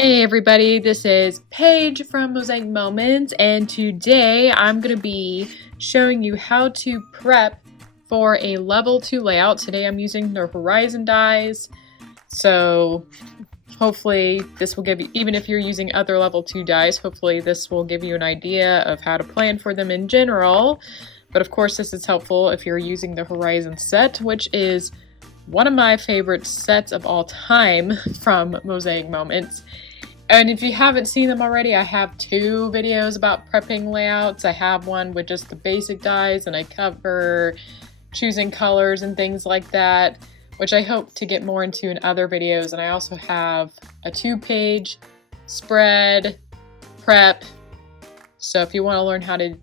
Hey everybody, this is Paige from Mosaic Moments, and today I'm going to be showing you how to prep for a level 2 layout. Today I'm using the Horizon dies, so hopefully this will give you, even if you're using other level 2 dies, hopefully this will give you an idea of how to plan for them in general. But of course this is helpful if you're using the Horizon set, which is one of my favorite sets of all time from Mosaic Moments. And if you haven't seen them already, I have 2 videos about prepping layouts. I have one with just the basic dies, and I cover choosing colors and things like that, which I hope to get more into in other videos. And I also have a 2-page spread prep. So if you want to learn how to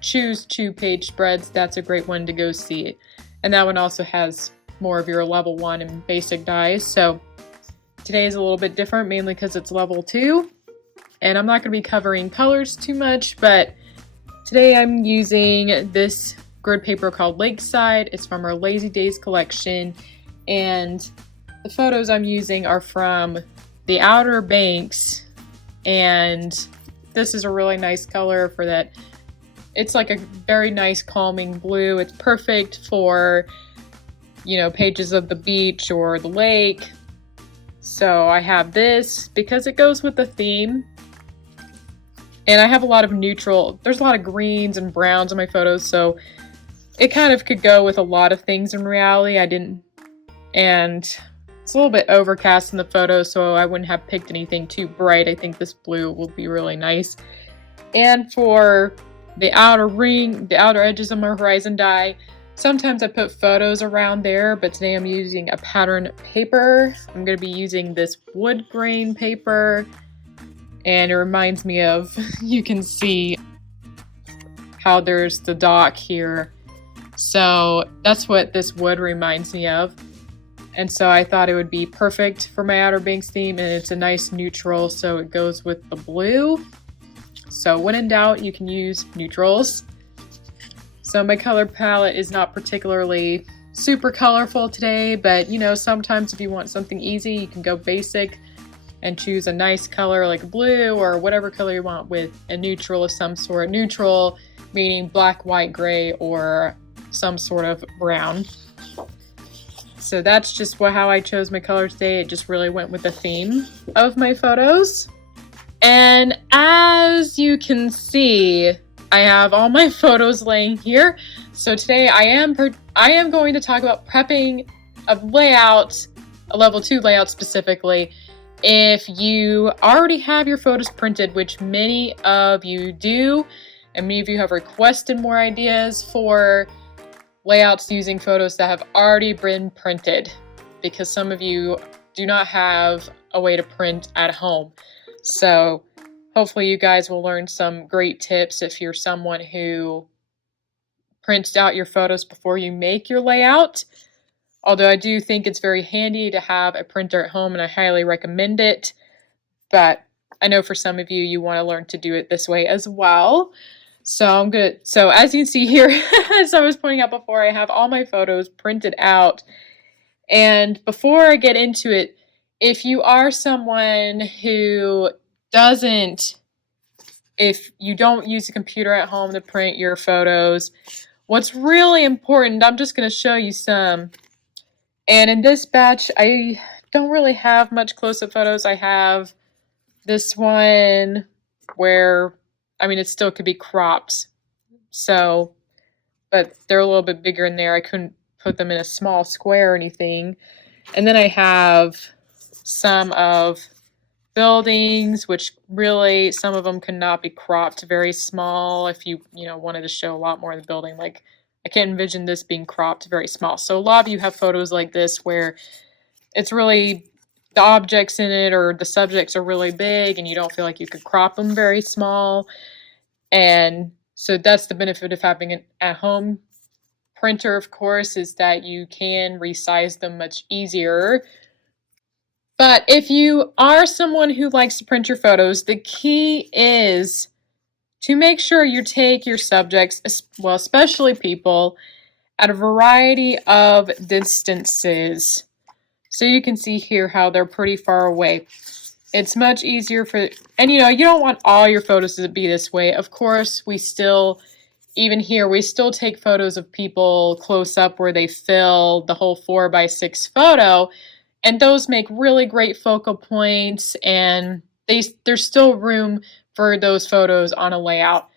choose 2-page spreads, that's a great one to go see. And that one also has more of your level 1 and basic dies. So today is a little bit different, mainly because it's level 2, and I'm not going to be covering colors too much, but today I'm using this grid paper called Lakeside. It's from our Lazy Days collection, and the photos I'm using are from the Outer Banks, and this is a really nice color for that. It's like a very nice calming blue. It's perfect for, you know, pages of the beach or the lake. So I have this because it goes with the theme. And I have a lot of neutral, there's a lot of greens and browns in my photos, so it kind of could go with a lot of things in reality. And it's a little bit overcast in the photo, so I wouldn't have picked anything too bright. I think this blue will be really nice. And for the outer edges of my Horizon die, sometimes I put photos around there, but today I'm using a pattern paper. I'm going to be using this wood grain paper, and it reminds me of, you can see how there's the dock here. So that's what this wood reminds me of. And so I thought it would be perfect for my Outer Banks theme, and it's a nice neutral, so it goes with the blue. So when in doubt, you can use neutrals. So my color palette is not particularly super colorful today, but you know, sometimes if you want something easy, you can go basic and choose a nice color like blue or whatever color you want with a neutral of some sort. Neutral meaning black, white, gray, or some sort of brown. So that's just how I chose my color today. It just really went with the theme of my photos. And as you can see, I have all my photos laying here. So today I am going to talk about prepping a layout, a level 2 layout specifically. If you already have your photos printed, which many of you do, and many of you have requested more ideas for layouts using photos that have already been printed, because some of you do not have a way to print at home. So hopefully you guys will learn some great tips if you're someone who prints out your photos before you make your layout. Although I do think it's very handy to have a printer at home, and I highly recommend it. But I know for some of you, you want to learn to do it this way as well. So as you can see here, as I was pointing out before, I have all my photos printed out. And before I get into it, if you are someone who if you don't use a computer at home to print your photos, what's really important, I'm just going to show you some. And in this batch, I don't really have much close-up photos. I have this one where, I mean, it still could be cropped. So, but they're a little bit bigger in there. I couldn't put them in a small square or anything. And then I have some of buildings, which really, some of them cannot be cropped very small if you wanted to show a lot more of the building. Like, I can't envision this being cropped very small. So a lot of you have photos like this where it's really, the objects in it or the subjects are really big and you don't feel like you could crop them very small. And so that's the benefit of having an at-home printer, of course, is that you can resize them much easier. But if you are someone who likes to print your photos, the key is to make sure you take your subjects, well, especially people, at a variety of distances. So you can see here how they're pretty far away. It's much easier for, and you know, you don't want all your photos to be this way. Of course, we still, even here, we still take photos of people close up where they fill the whole 4x6 photo, and those make really great focal points, and there's still room for those photos on a layout.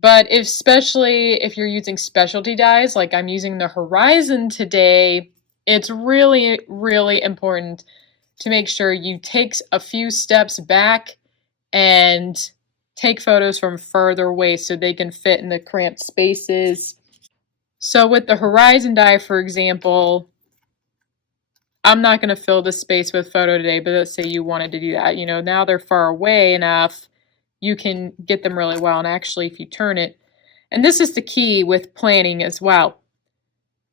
But especially if you're using specialty dyes, like I'm using the Horizon today, it's really, really important to make sure you take a few steps back and take photos from further away so they can fit in the cramped spaces. So with the Horizon dye, for example, I'm not going to fill this space with photo today, but let's say you wanted to do that. You know, now they're far away enough, you can get them really well. And actually, if you turn it, and this is the key with planning as well,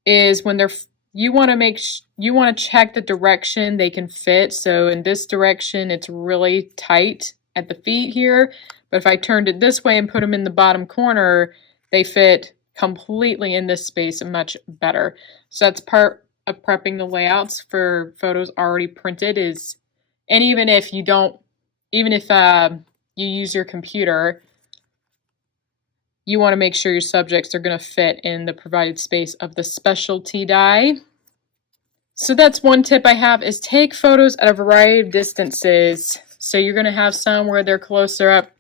is when they're, you want to check the direction they can fit. So in this direction, it's really tight at the feet here. But if I turned it this way and put them in the bottom corner, they fit completely in this space much better. So that's part of prepping the layouts for photos already printed is, and even if you don't, even if you use your computer, you want to make sure your subjects are going to fit in the provided space of the specialty dye. So that's one tip I have, is take photos at a variety of distances. So you're going to have some where they're closer up,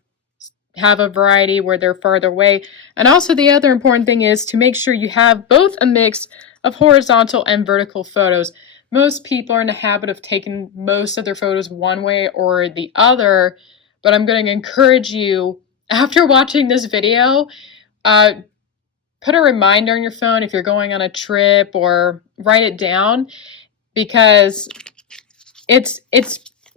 have a variety where they're farther away. And also the other important thing is to make sure you have both a mix of horizontal and vertical photos. Most people are in the habit of taking most of their photos one way or the other, but I'm going to encourage you, after watching this video, put a reminder on your phone if you're going on a trip, or write it down, because it's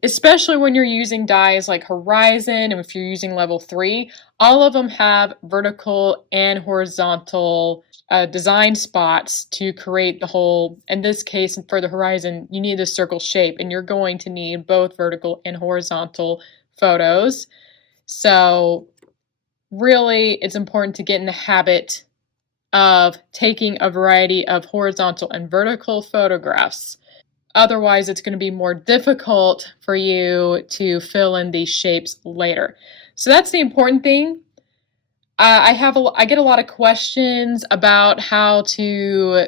especially when you're using dyes like Horizon, and if you're using level 3, all of them have vertical and horizontal design spots to create the whole, in this case, for the Horizon, you need a circle shape, and you're going to need both vertical and horizontal photos. So really, it's important to get in the habit of taking a variety of horizontal and vertical photographs. Otherwise, it's going to be more difficult for you to fill in these shapes later. So that's the important thing. I get a lot of questions about how to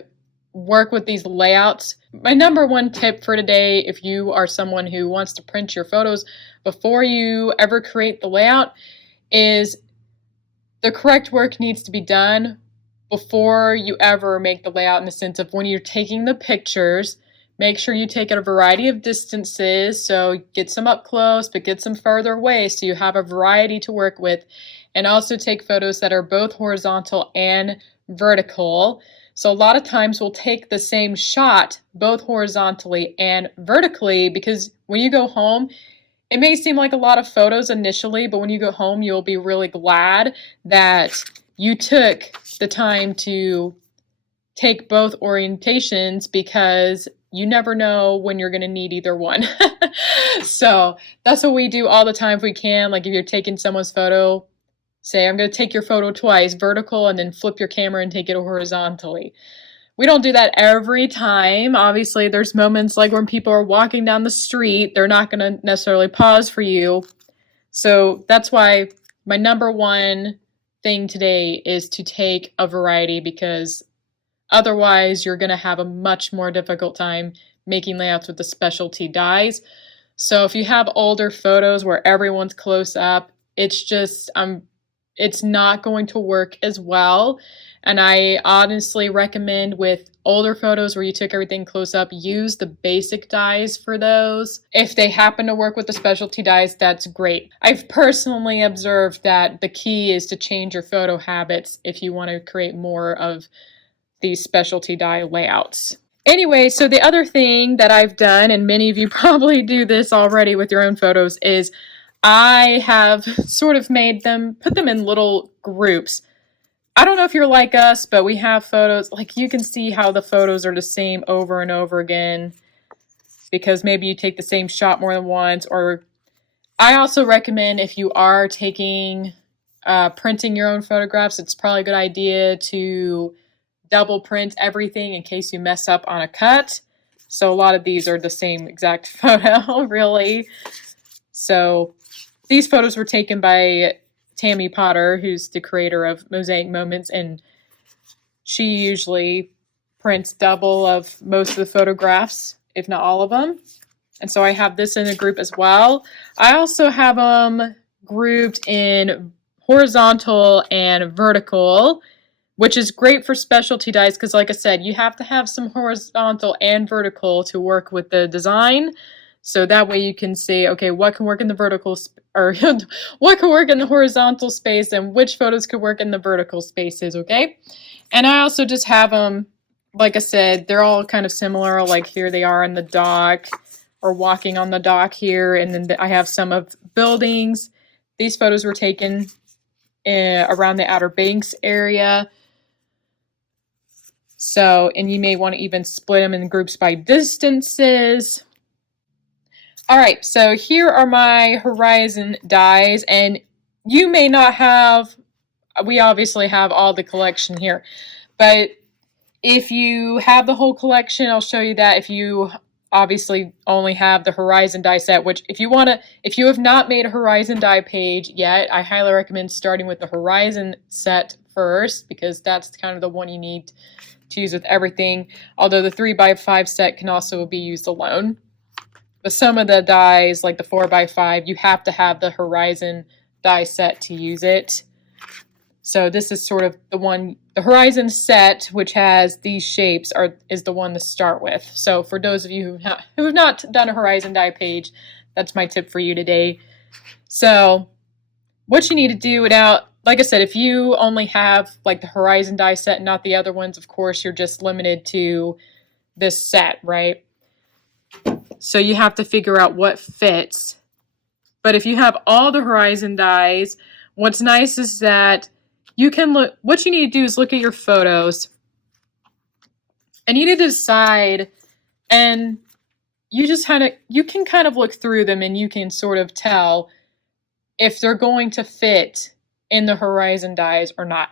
work with these layouts. My number one tip for today, if you are someone who wants to print your photos before you ever create the layout, is the correct work needs to be done before you ever make the layout, in the sense of when you're taking the pictures, make sure you take at a variety of distances. So get some up close, but get some further away so you have a variety to work with. And also take photos that are both horizontal and vertical. So a lot of times we'll take the same shot both horizontally and vertically, because when you go home, it may seem like a lot of photos initially, but when you go home, you'll be really glad that you took the time to take both orientations, because you never know when you're going to need either one. So that's what we do all the time if we can. Like if you're taking someone's photo, say, I'm going to take your photo twice, vertical, and then flip your camera and take it horizontally. We don't do that every time. Obviously, there's moments like when people are walking down the street, they're not going to necessarily pause for you. So that's why my number one thing today is to take a variety, because otherwise you're going to have a much more difficult time making layouts with the specialty dyes. So if you have older photos where everyone's close up, it's just it's not going to work as well. And I honestly recommend with older photos where you took everything close up, use the basic dyes for those. If they happen to work with the specialty dyes, that's great. I've personally observed that the key is to change your photo habits if you want to create more of these specialty dye layouts. Anyway, so the other thing that I've done, and many of you probably do this already with your own photos, is I have sort of put them in little groups. I don't know if you're like us, but we have photos, like you can see how the photos are the same over and over again, because maybe you take the same shot more than once. Or I also recommend, if you are printing your own photographs, it's probably a good idea to double print everything in case you mess up on a cut. So a lot of these are the same exact photo, really. So these photos were taken by Tammy Potter, who's the creator of Mosaic Moments, and she usually prints double of most of the photographs, if not all of them. And so I have this in a group as well. I also have them grouped in horizontal and vertical, which is great for specialty dies because, like I said, you have to have some horizontal and vertical to work with the design. So that way you can see, okay, what can work in the vertical or what can work in the horizontal space and which photos could work in the vertical spaces, okay? And I also just have them, like I said, they're all kind of similar. Like here they are in the dock or walking on the dock here. And then I have some of buildings. These photos were taken around the Outer Banks area. So, and you may want to even split them in groups by distances. All right, so here are my Horizon dies, and you may not have, we obviously have all the collection here, but if you have the whole collection, I'll show you that. If you obviously only have the Horizon die set, which if you have not made a Horizon die page yet, I highly recommend starting with the Horizon set first, because that's kind of the one you need to use with everything. Although the 3x5 set can also be used alone. But some of the dies, like the 4x5, you have to have the Horizon die set to use it. So this is sort of the one, the Horizon set, which has these shapes, is the one to start with. So for those of you who have not done a Horizon die page, that's my tip for you today. So what you need to do without, like I said, if you only have like the Horizon die set and not the other ones, of course, you're just limited to this set, right? So you have to figure out what fits. But if you have all the Horizon dies, what's nice is that you can look, what you need to do is look at your photos and you need to decide, and you can kind of look through them and you can sort of tell if they're going to fit in the Horizon dies or not.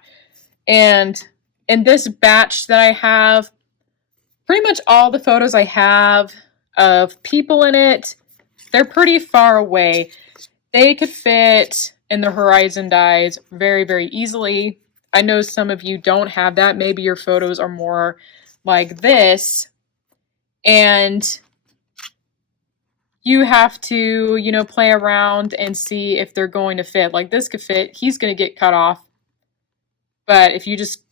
And in this batch that I have, pretty much all the photos I have of people in it, they're pretty far away. They could fit in the Horizon dies very, very easily. I know some of you don't have that. Maybe your photos are more like this. And you have to, play around and see if they're going to fit. Like this could fit. He's going to get cut off. But if you just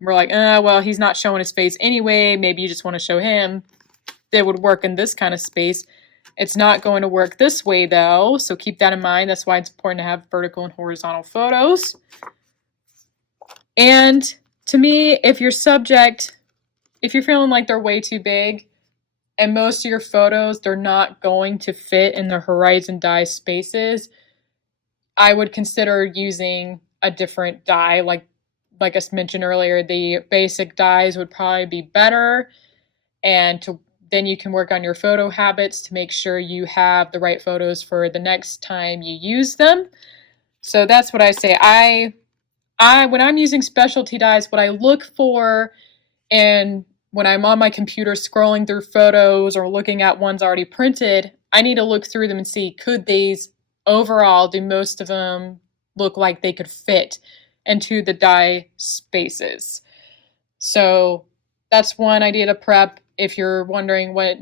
were like, well, he's not showing his face anyway, maybe you just want to show him, it would work in this kind of space. It's not going to work this way though, so keep that in mind. That's why it's important to have vertical and horizontal photos. And to me, if you're feeling like they're way too big, and most of your photos, they're not going to fit in the Horizon die spaces, I would consider using a different die. Like I mentioned earlier, the basic dies would probably be better, and then you can work on your photo habits to make sure you have the right photos for the next time you use them. So that's what I say. When I'm using specialty dies, what I look for, and when I'm on my computer scrolling through photos or looking at ones already printed, I need to look through them and see, could these overall, do most of them look like they could fit into the die spaces? So that's one idea to prep. If you're wondering what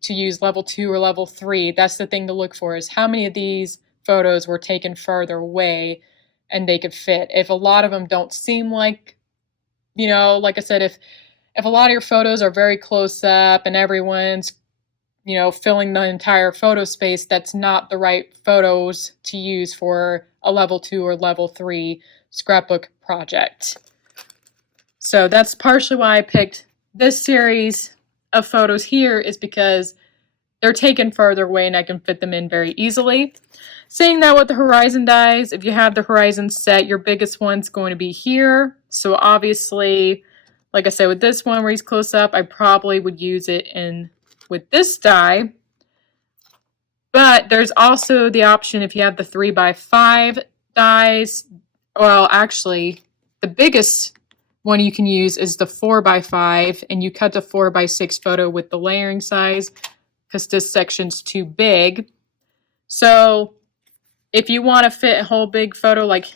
to use, level 2 or level 3, that's the thing to look for, is how many of these photos were taken farther away and they could fit. If a lot of them don't seem like, like I said, if a lot of your photos are very close up and everyone's, filling the entire photo space, that's not the right photos to use for a level 2 or level 3 scrapbook project. So that's partially why I picked this series of photos here, is because they're taken further away and I can fit them in very easily. Saying that with the Horizon dies, if you have the Horizon set, your biggest one's going to be here. So obviously, like I said, with this one where he's close up, I probably would use it with this die. But there's also the option, if you have the 3x5 dies, well, actually, the biggest one you can use is the 4x5, and you cut the 4x6 photo with the layering size because this section's too big. So if you want to fit a whole big photo like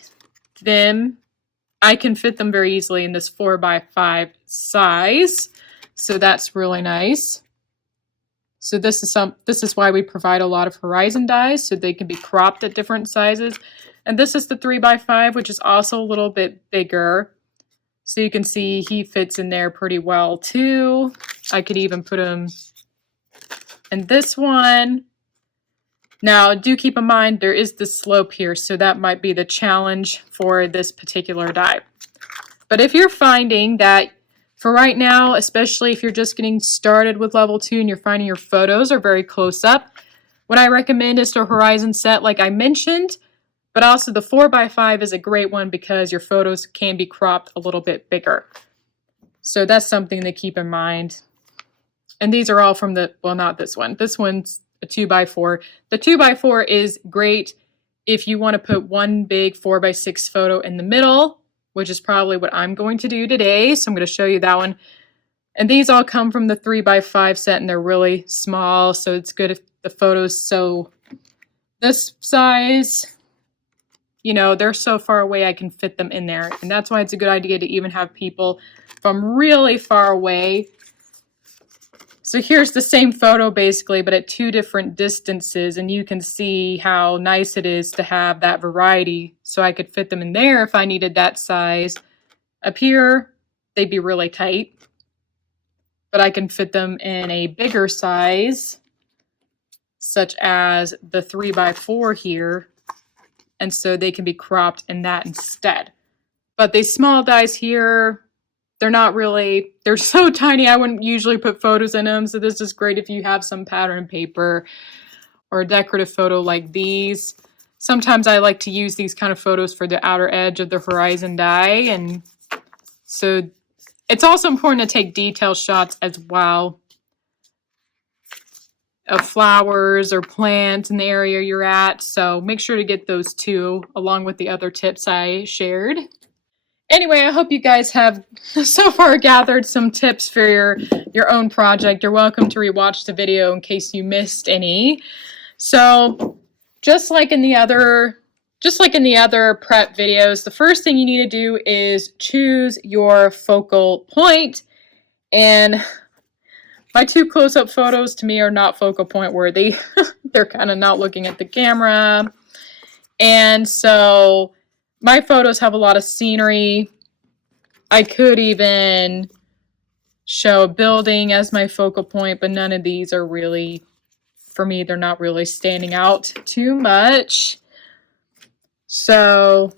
them, I can fit them very easily in this 4x5 size. So that's really nice. So this is why we provide a lot of horizon dies, so they can be cropped at different sizes. And this is the 3x5, which is also a little bit bigger. So you can see he fits in there pretty well too. I could even put him in this one. Now, do keep in mind there is the slope here, so that might be the challenge for this particular die. But if you're finding that for right now, especially if you're just getting started with level 2 and you're finding your photos are very close up, what I recommend is the horizon set like I mentioned, but also the 4x5 is a great one because your photos can be cropped a little bit bigger. So that's something to keep in mind. And these are all from the, well, not this one. This one's a 2x4. The 2x4 is great if you want to put one big 4x6 photo in the middle, which is probably what I'm going to do today. So I'm going to show you that one. And these all come from the 3x5 set, and they're really small. So it's good if the photos so this size, you know, they're so far away I can fit them in there. And that's why it's a good idea to even have people from really far away. So here's the same photo basically, but at 2 different distances, and you can see how nice it is to have that variety. So I could fit them in there if I needed that size. Up here, they'd be really tight, but I can fit them in a bigger size, such as the 3x4 here, and so they can be cropped in that instead. But these small dies here, they're not really, they're so tiny I wouldn't usually put photos in them, so this is great if you have some pattern paper or a decorative photo like these. Sometimes I like to use these kind of photos for the outer edge of the horizon die, and so it's also important to take detail shots as well of flowers or plants in the area you're at, so make sure to get those too, along with the other tips I shared. Anyway, I hope you guys have so far gathered some tips for your own project. You're welcome to rewatch the video in case you missed any. So just like in the other prep videos, the first thing you need to do is choose your focal point. And my 2 close-up photos to me are not focal point worthy. They're kind of not looking at the camera. And so my photos have a lot of scenery. I could even show a building as my focal point, but none of these are really, for me, they're not really standing out too much. So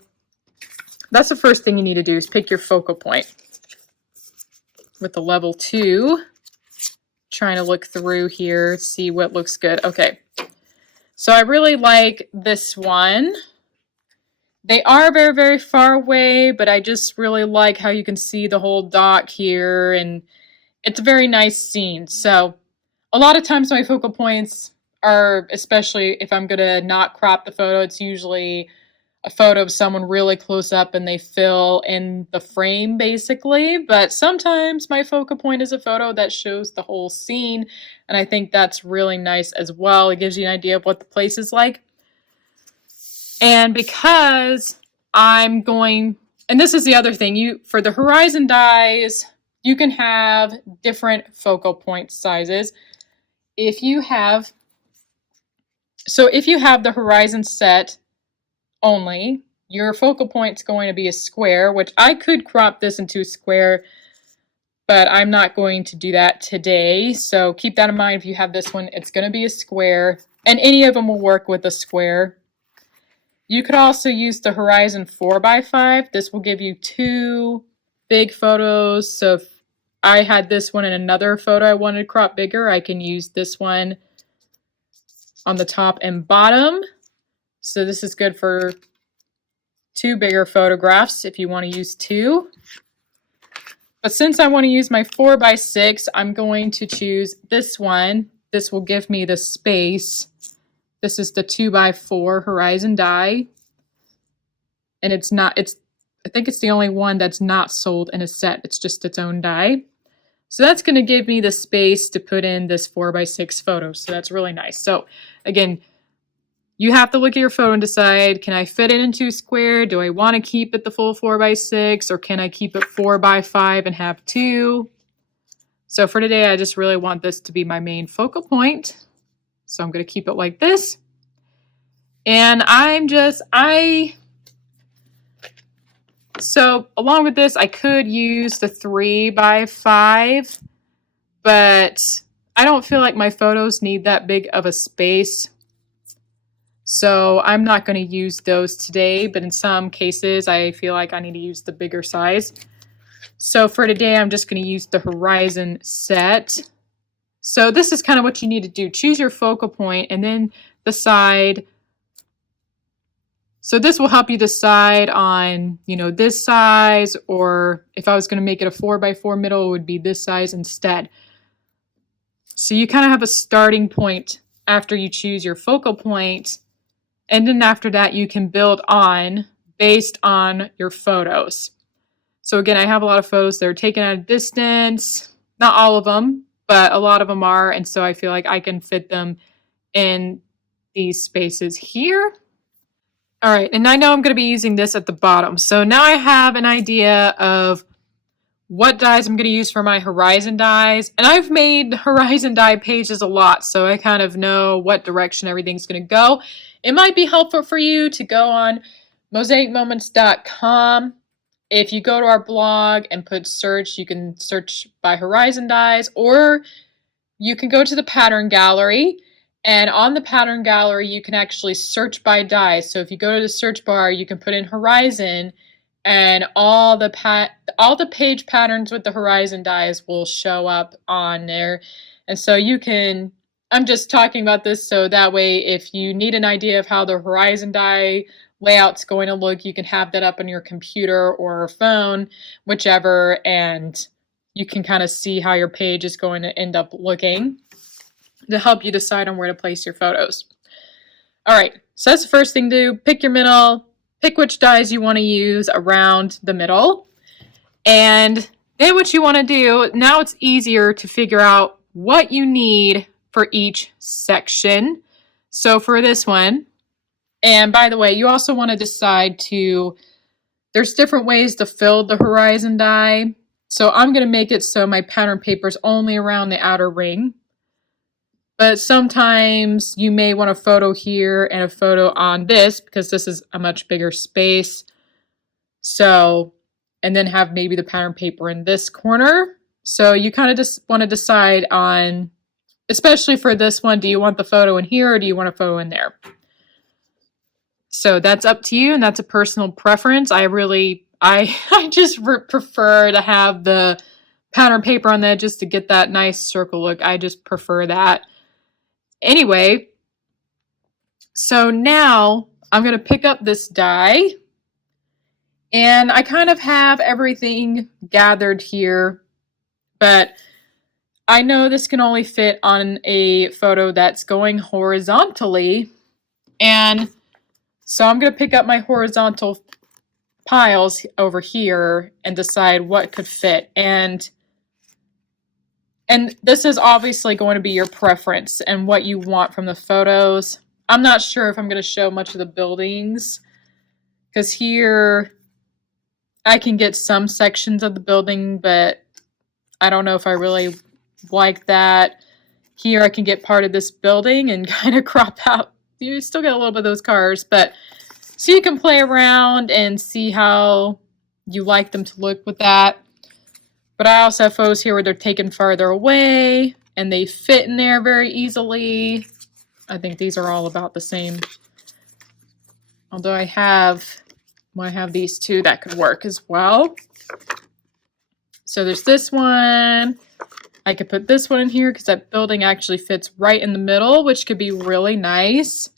that's the first thing you need to do is pick your focal point. With the level 2, trying to look through here, see what looks good. Okay, so I really like this one. They are very, very far away, but I just really like how you can see the whole dock here, and it's a very nice scene. So a lot of times my focal points are, especially if I'm going to not crop the photo, it's usually a photo of someone really close up and they fill in the frame basically. But sometimes my focal point is a photo that shows the whole scene, and I think that's really nice as well. It gives you an idea of what the place is like. And because I'm going, and this is the other thing, for the horizon dies, you can have different focal point sizes. If you have the horizon set only, your focal point's going to be a square, which I could crop this into a square, but I'm not going to do that today. So keep that in mind. If you have this one, it's going to be a square, and any of them will work with a square. You could also use the horizon 4x5. This will give you 2 big photos. So if I had this one in another photo I wanted to crop bigger, I can use this one on the top and bottom. So this is good for 2 bigger photographs if you want to use 2. But since I want to use my 4x6, I'm going to choose this one. This will give me the space. This is the 2x4 horizon die. And I think it's the only one that's not sold in a set. It's just its own die. So that's going to give me the space to put in this 4x6 photo. So that's really nice. So again, you have to look at your photo and decide, can I fit it into a square? Do I want to keep it the full 4x6, or can I keep it 4x5 and have 2? So for today, I just really want this to be my main focal point. So I'm going to keep it like this. And so along with this, I could use the 3x5, but I don't feel like my photos need that big of a space. So I'm not going to use those today, but in some cases, I feel like I need to use the bigger size. So for today, I'm just going to use the horizon set. So this is kind of what you need to do. Choose your focal point and then decide. So this will help you decide on, this size, or if I was going to make it a 4x4 middle, it would be this size instead. So you kind of have a starting point after you choose your focal point. And then after that, you can build on based on your photos. So again, I have a lot of photos that are taken at a distance. Not all of them, but a lot of them are. And so I feel like I can fit them in these spaces here. All right, and I know I'm going to be using this at the bottom. So now I have an idea of what dies I'm going to use for my horizon dies. And I've made horizon die pages a lot, so I kind of know what direction everything's going to go. It might be helpful for you to go on mosaicmoments.com. If you go to our blog and put search, you can search by horizon dies, or you can go to the pattern gallery. And on the pattern gallery, you can actually search by dies. So if you go to the search bar, you can put in horizon, and all the page patterns with the horizon dies will show up on there. And so you can, I'm just talking about this so that way if you need an idea of how the horizon die layout's going to look, you can have that up on your computer or phone, whichever, and you can kind of see how your page is going to end up looking to help you decide on where to place your photos. All right, so that's the first thing to do. Pick your middle, pick which dies you want to use around the middle. And then what you want to do, now it's easier to figure out what you need for each section. So for this one, and by the way, you also want to decide there's different ways to fill the horizon die. So I'm going to make it so my pattern paper is only around the outer ring. But sometimes you may want a photo here and a photo on this because this is a much bigger space. So, and then have maybe the pattern paper in this corner. So you kind of just want to decide on, especially for this one, do you want the photo in here or do you want a photo in there? So that's up to you, and that's a personal preference. I just prefer to have the pattern paper on there just to get that nice circle look. I just prefer that. Anyway, so now I'm going to pick up this die, and I kind of have everything gathered here, but I know this can only fit on a photo that's going horizontally, and so I'm going to pick up my horizontal piles over here and decide what could fit. And this is obviously going to be your preference and what you want from the photos. I'm not sure if I'm going to show much of the buildings, because here I can get some sections of the building, but I don't know if I really like that. Here I can get part of this building and kind of crop out. You still get a little bit of those cars, but so you can play around and see how you like them to look with that. But I also have photos here where they're taken farther away and they fit in there very easily. I think these are all about the same. Although I have these two that could work as well. So there's this one. I could put this one in here because that building actually fits right in the middle, which could be really nice.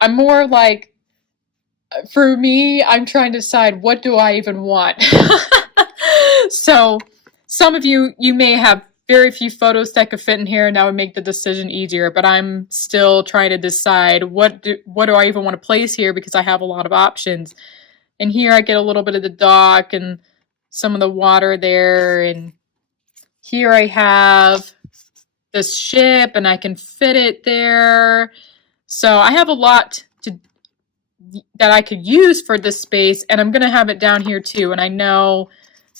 I'm more like, for me, I'm trying to decide what do I even want. So some of you may have very few photos that could fit in here, and that would make the decision easier. But I'm still trying to decide what do I even want to place here, because I have a lot of options. And here I get a little bit of the dock and some of the water there. And here I have this ship, and I can fit it there. So I have a lot that I could use for this space, and I'm going to have it down here too. And I know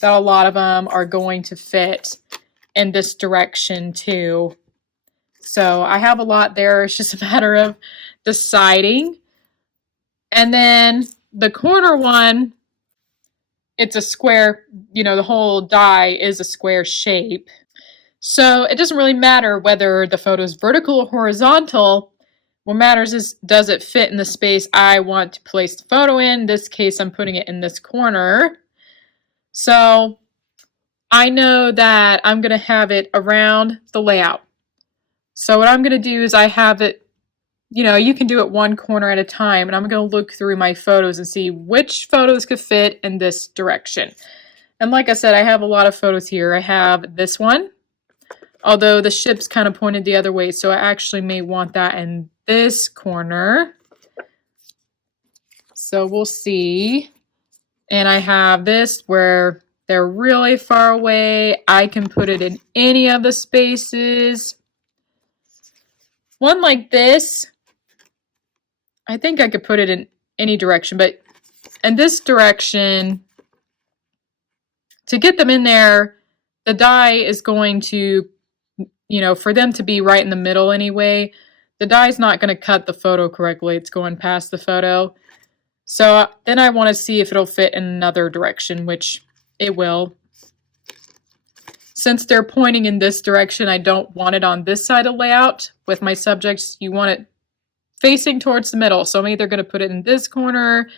that a lot of them are going to fit in this direction too. So I have a lot there. It's just a matter of deciding. And then the corner one, it's a square, you know, the whole die is a square shape. So it doesn't really matter whether the photo is vertical or horizontal. What matters is, does it fit in the space I want to place the photo in? In this case, I'm putting it in this corner. So I know that I'm going to have it around the layout. So what I'm going to do is I have it, you know, you can do it one corner at a time, and I'm going to look through my photos and see which photos could fit in this direction. And like I said, I have a lot of photos here. I have this one, although the ship's kind of pointed the other way, so I actually may want that in this corner. So we'll see. And I have this where they're really far away. I can put it in any of the spaces. One like this, I think I could put it in any direction, but in this direction, to get them in there, the die is going to, you know, for them to be right in the middle anyway, the die is not going to cut the photo correctly. It's going past the photo. So then I want to see if it'll fit in another direction, which it will. Since they're pointing in this direction, I don't want it on this side of layout. With my subjects, you want it facing towards the middle. So I'm either going to put it in this corner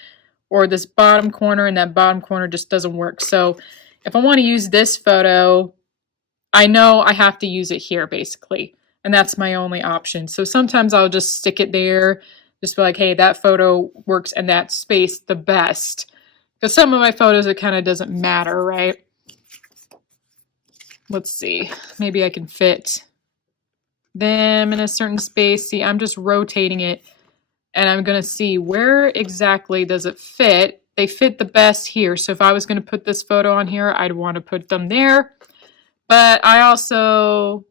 or this bottom corner, and that bottom corner just doesn't work. So if I want to use this photo, I know I have to use it here basically, and that's my only option. So sometimes I'll just stick it there, just be like, hey, that photo works in that space the best. Because some of my photos, it kind of doesn't matter, right? Let's see, maybe I can fit them in a certain space. See, I'm just rotating it, and I'm going to see where exactly does it fit. They fit the best here. So if I was going to put this photo on here, I'd want to put them there. But I also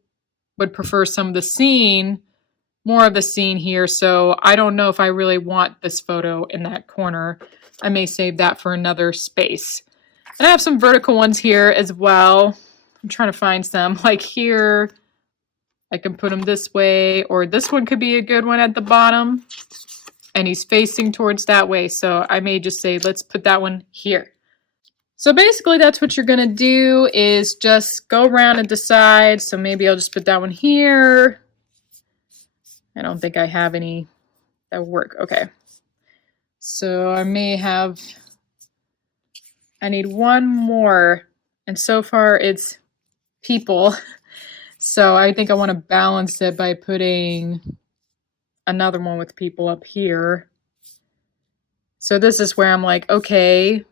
would prefer some of the scene, more of the scene here. So I don't know if I really want this photo in that corner. I may save that for another space. And I have some vertical ones here as well. I'm trying to find some. Like here, I can put them this way, or this one could be a good one at the bottom. And he's facing towards that way. So I may just say, let's put that one here. So basically that's what you're going to do, is just go around and decide. So maybe I'll just put that one here. I don't think I have any that will work. Okay. So I may have, I need one more. And so far it's people. So I think I want to balance it by putting another one with people up here. So this is where I'm like, okay,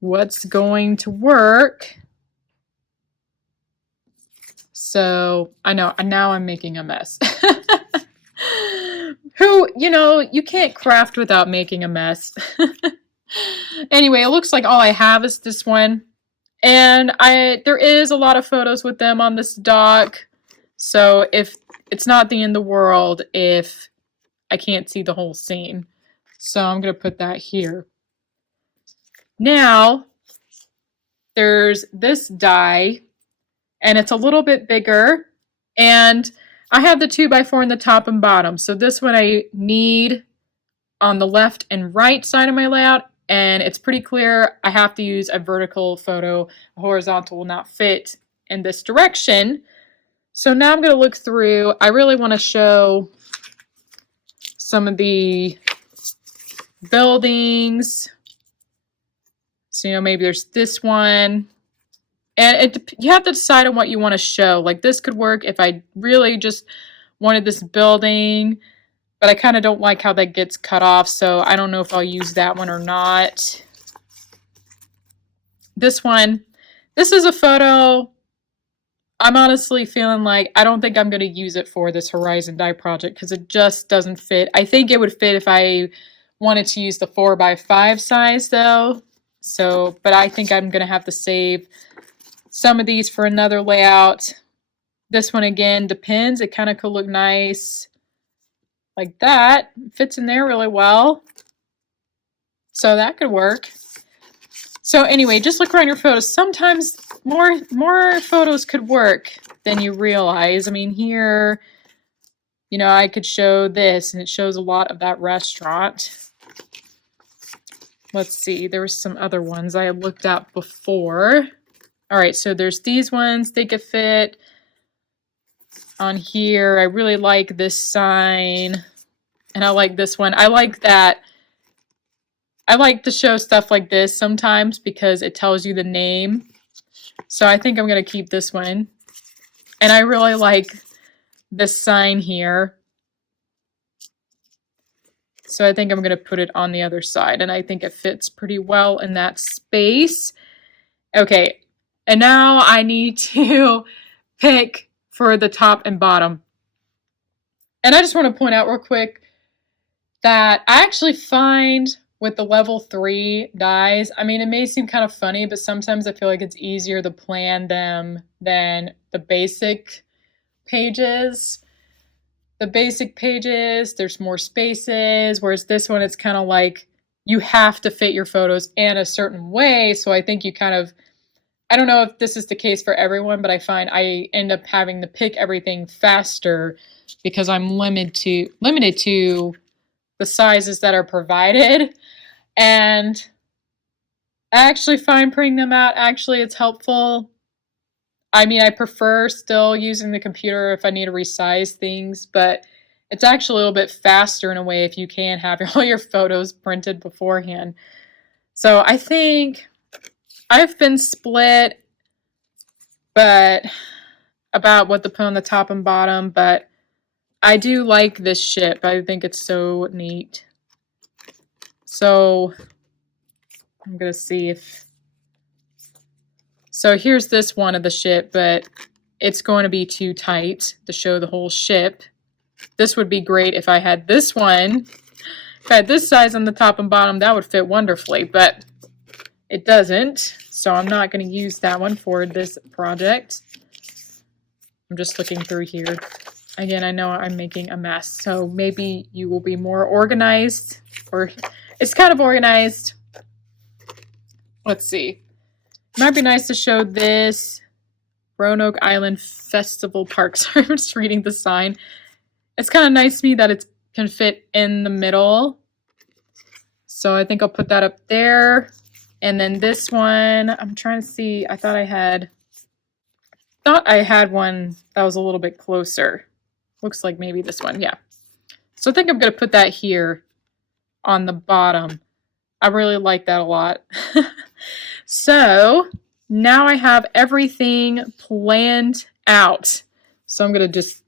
what's going to work? So I know now I'm making a mess. Who, you know, you can't craft without making a mess. Anyway, it looks like all I have is this one. And there is a lot of photos with them on this dock. So if it's not the end of the world if I can't see the whole scene. So I'm going to put that here. Now, there's this die, and it's a little bit bigger, and I have the 2x4 in the top and bottom. So this one I need on the left and right side of my layout, and it's pretty clear I have to use a vertical photo. A horizontal will not fit in this direction. So now I'm going to look through. I really want to show some of the buildings. So, you know, maybe there's this one. And you have to decide on what you want to show. Like this could work if I really just wanted this building, but I kind of don't like how that gets cut off. So I don't know if I'll use that one or not. This one, this is a photo. I'm honestly feeling like I don't think I'm going to use it for this Horizon die project because it just doesn't fit. I think it would fit if I wanted to use the 4x5 size though. So, but I think I'm going to have to save some of these for another layout. This one again depends. It kind of could look nice like that. Fits in there really well. So that could work. So anyway, just look around your photos. Sometimes more photos could work than you realize. I mean, here, you know, I could show this, and it shows a lot of that restaurant. Let's see, there were some other ones I had looked at before. All right, so there's these ones. They could fit on here. I really like this sign, and I like this one. I like that. I like to show stuff like this sometimes because it tells you the name. So I think I'm going to keep this one. And I really like this sign here. So I think I'm going to put it on the other side. And I think it fits pretty well in that space. Okay. And now I need to pick for the top and bottom. And I just want to point out real quick that I actually find with the level 3 dies, I mean, it may seem kind of funny, but sometimes I feel like it's easier to plan them than the basic pages. The basic pages, there's more spaces, whereas this one, it's kind of like you have to fit your photos in a certain way. So I think you kind of, I don't know if this is the case for everyone, but I find I end up having to pick everything faster because I'm limited to the sizes that are provided. And I actually find printing them out, actually, it's helpful. I mean, I prefer still using the computer if I need to resize things, but it's actually a little bit faster in a way if you can have all your photos printed beforehand. So I think I've been split, but about what to put on the top and bottom, but I do like this ship. I think it's so neat. So I'm going to see if... So here's this one of the ship, but it's going to be too tight to show the whole ship. This would be great if I had this one. If I had this size on the top and bottom, that would fit wonderfully, but it doesn't. So I'm not going to use that one for this project. I'm just looking through here. Again, I know I'm making a mess, so maybe you will be more organized, or it's kind of organized. Let's see. It might be nice to show this Roanoke Island Festival Park. Sorry, I'm just reading the sign. It's kind of nice to me that it can fit in the middle. So I think I'll put that up there. And then this one, I'm trying to see, I thought I had one that was a little bit closer. Looks like maybe this one, yeah. So I think I'm going to put that here on the bottom. I really like that a lot. So now I have everything planned out. So I'm going to just,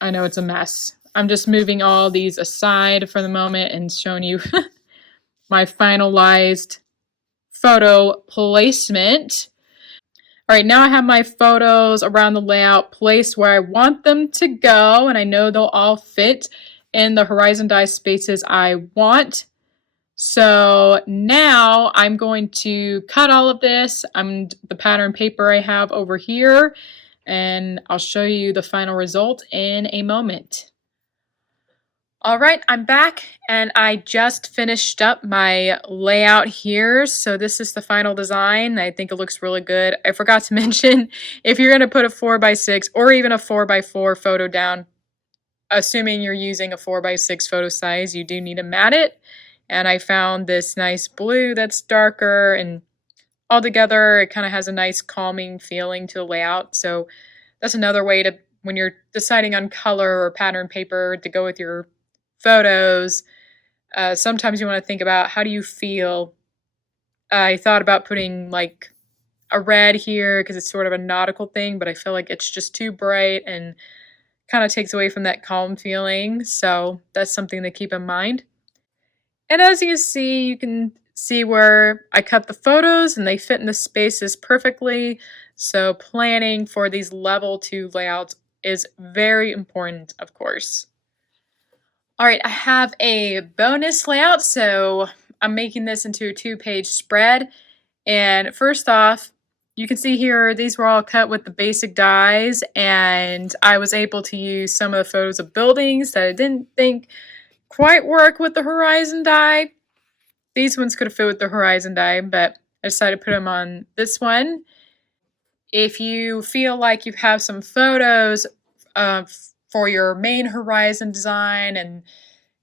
I know it's a mess. I'm just moving all these aside for the moment and showing you my finalized photo placement. All right, now I have my photos around the layout placed where I want them to go, and I know they'll all fit in the horizon die spaces I want. So now I'm going to cut all of this. The pattern paper I have over here, and I'll show you the final result in a moment. All right, I'm back, and I just finished up my layout here. So this is the final design. I think it looks really good. I forgot to mention, if you're going to put a 4x6 or even a 4x4 photo down, assuming you're using a 4x6 photo size, you do need to mat it. And I found this nice blue that's darker, and altogether it kind of has a nice calming feeling to the layout. So that's another way to, when you're deciding on color or pattern paper to go with your photos, sometimes you want to think about, how do you feel? I thought about putting like a red here because it's sort of a nautical thing, but I feel like it's just too bright and kind of takes away from that calm feeling. So that's something to keep in mind. And as you see, you can see where I cut the photos and they fit in the spaces perfectly. So planning for these level 2 layouts is very important, of course. All right, I have a bonus layout. So I'm making this into a 2-page spread. And first off, you can see here, these were all cut with the basic dies, and I was able to use some of the photos of buildings that I didn't think quite work with the horizon die. These ones could have fit with the horizon die, but I decided to put them on this one. If you feel like you have some photos for your main horizon design and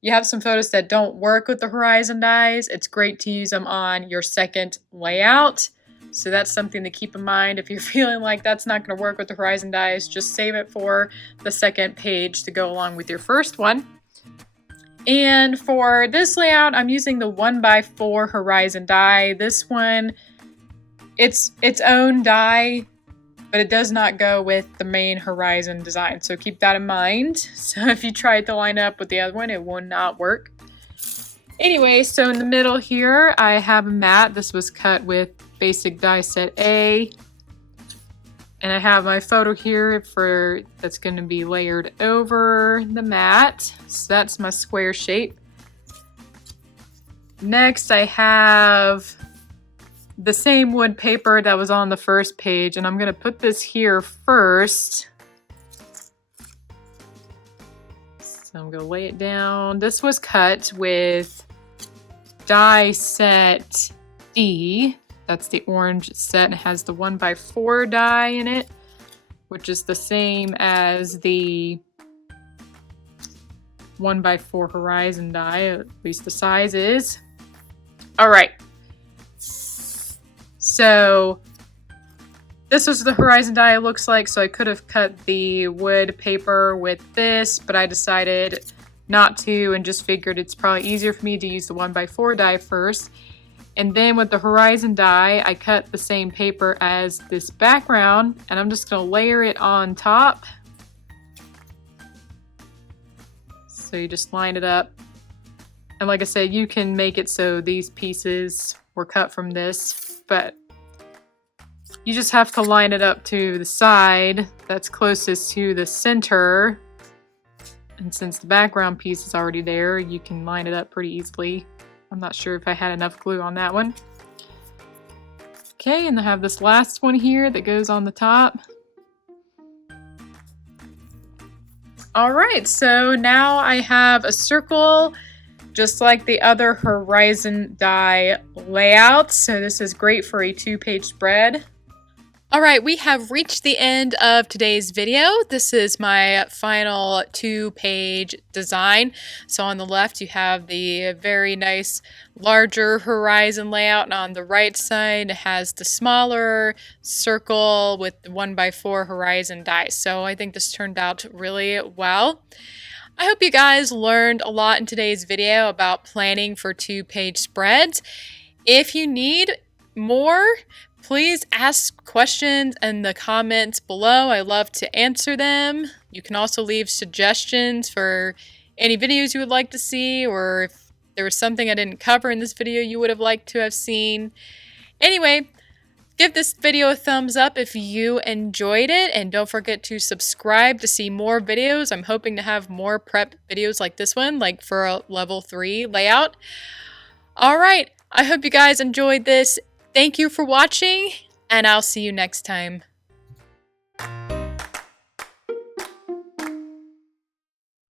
you have some photos that don't work with the horizon dies, it's great to use them on your second layout. So that's something to keep in mind. If you're feeling like that's not going to work with the horizon dies, just save it for the second page to go along with your first one. And for this layout, I'm using the 1x4 horizon die. This one, it's its own die, but it does not go with the main horizon design. So keep that in mind. So if you tried to line up with the other one, it will not work. Anyway, so in the middle here, I have a mat. This was cut with basic die set A. And I have my photo here for that's going to be layered over the mat. So that's my square shape. Next, I have the same wood paper that was on the first page, and I'm going to put this here first. So I'm going to lay it down. This was cut with die set D. That's the orange set. It has the 1x4 die in it, which is the same as the 1x4 horizon die, at least the size is. All right. So this was the horizon die it looks like, so I could have cut the wood paper with this, but I decided not to and just figured it's probably easier for me to use the 1x4 die first. And then with the horizon die, I cut the same paper as this background, and I'm just going to layer it on top. So you just line it up. And like I said, you can make it so these pieces were cut from this, but you just have to line it up to the side that's closest to the center. And since the background piece is already there, you can line it up pretty easily. I'm not sure if I had enough glue on that one. Okay, and I have this last one here that goes on the top. All right, so now I have a circle just like the other horizon die layout. So this is great for a 2-page spread. All right, we have reached the end of today's video. This is my final 2-page design. So on the left, you have the very nice larger horizon layout, and on the right side, it has the smaller circle with the 1x4 horizon die. So I think this turned out really well. I hope you guys learned a lot in today's video about planning for 2-page spreads. If you need more, please ask questions in the comments below. I love to answer them. You can also leave suggestions for any videos you would like to see, or if there was something I didn't cover in this video you would have liked to have seen. Anyway, give this video a thumbs up if you enjoyed it, and don't forget to subscribe to see more videos. I'm hoping to have more prep videos like this one, like for a level 3 layout. All right, I hope you guys enjoyed this. Thank you for watching, and I'll see you next time.